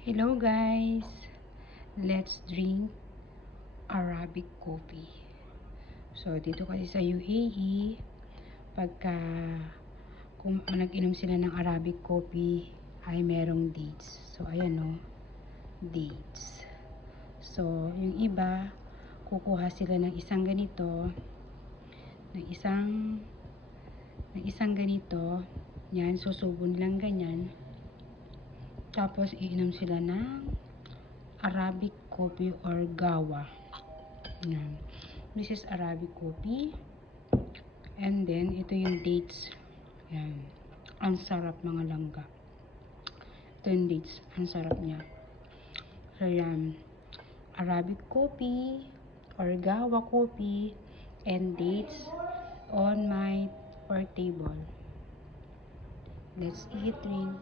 Hello guys! Let's drink Arabic coffee. So, dito kasi sa UAE, pagka kung nag-inom sila ng Arabic coffee, ay merong dates. So, ayan o, dates. So, yung iba, kukuha sila ng isang ganito, ng isang ganito, yan, susubo nilang ganyan. Tapos, iinom sila ng Arabic coffee or gawa. Yan. This is Arabic coffee. And then, ito yung dates. Yan. Ang sarap mga langga. Ito yung dates. Ang sarap niya. So, yan. Arabic coffee or gawa coffee and dates on my work table. Let's eat, drink.